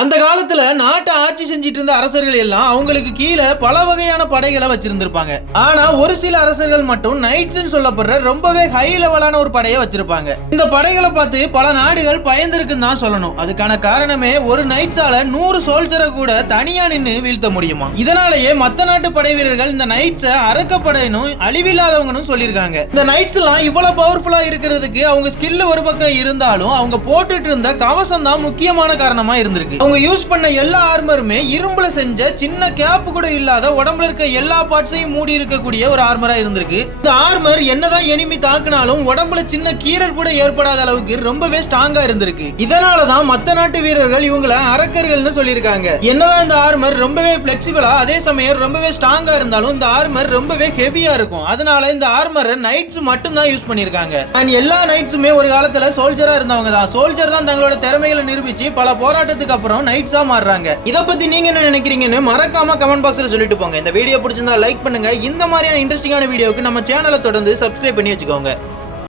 அந்த காலத்துல நாட்டை ஆட்சி செஞ்சிட்டு இருந்த அரசர்கள் எல்லாம் அவங்களுக்கு கீழே பல வகையான படைகளை வச்சிருந்திருப்பாங்க. ஆனா ஒரு சில அரசர்கள் மட்டும் நைட்ஸ் சொல்லப்படுற ரொம்பவே ஹை லெவலான ஒரு படையை வச்சிருப்பாங்க. இந்த படைகளை பார்த்து பல நாடுகள் பயந்திருக்குன்னு தான் சொல்லணும். அதுக்கான காரணமே ஒரு நைட்ஸால 100 சோல்ஜரை கூட தனியா நின்று வீழ்த்த முடியுமா. இதனாலேயே மத்த நாட்டு படை வீரர்கள் இந்த நைட்ஸை அரக்கப்படையணும் அழிவில்லாதவங்கன்னு சொல்லியிருக்காங்க. இந்த நைட்ஸ் எல்லாம் இவ்வளவு பவர்ஃபுல்லா இருக்கிறதுக்கு அவங்க ஸ்கில் ஒரு பக்கம் இருந்தாலும் அவங்க போட்டுட்டு இருந்த கவசம் தான் முக்கியமான காரணமா இருந்திருக்கு. அவங்க யூஸ் பண்ண எல்லா ஆர்மருமே இரும்புல செஞ்ச சின்ன கேப் கூட இல்லாத உடம்புல இருக்க எல்லா பார்ட்ஸையும் மூடி இருக்கக்கூடிய ஒரு ஆர்மரா இருந்திருக்கு. இந்த ஆர்மர் என்னதான் எனிமி தாக்குனாலும் உடம்புல சின்ன கீறல் கூட ஏற்படாத அளவுக்கு ரொம்பவே ஸ்ட்ராங்கா இருந்திருக்கு. இதனாலதான் மத்த நாட்டு வீரர்கள் இவங்கள அரக்கர்கள்னு சொல்லியிருக்காங்க. என்னதான் இந்த ஆர்மர் ரொம்பவே பிளெக்சிபிளா அதே சமயம் ரொம்பவே ஸ்ட்ராங்கா இருந்தாலும் இந்த ஆர்மர் ரொம்பவே ஹெவியா இருக்கும். அதனால இந்த ஆர்மரை நைட்ஸ் மட்டும் தான் யூஸ் பண்ணிருக்காங்க. அண்ட் எல்லா நைட்ஸுமே ஒரு காலத்துல சோல்ஜரா இருந்தவங்க தான். சோல்ஜர் தான் தங்களோட திறமைகளை நிரூபிச்சு பல போராட்டத்துக்கு அப்புறம் நைட்ஸா மாறுறாங்க. இத பத்தி நீங்க என்ன நினைக்கிறீங்கன்னு மறக்காம கமெண்ட் பாக்ஸ்ல சொல்லிட்டு போங்க. இந்த வீடியோ பிடிச்சிருந்தா லைக் பண்ணுங்க. இந்த மாதிரியான இன்ட்ரெஸ்டிங்கான வீடியோக்கு நம்ம சேனலை தொடர்ந்து சப்ஸ்கிரைப் பண்ணி வச்சுக்கோங்க.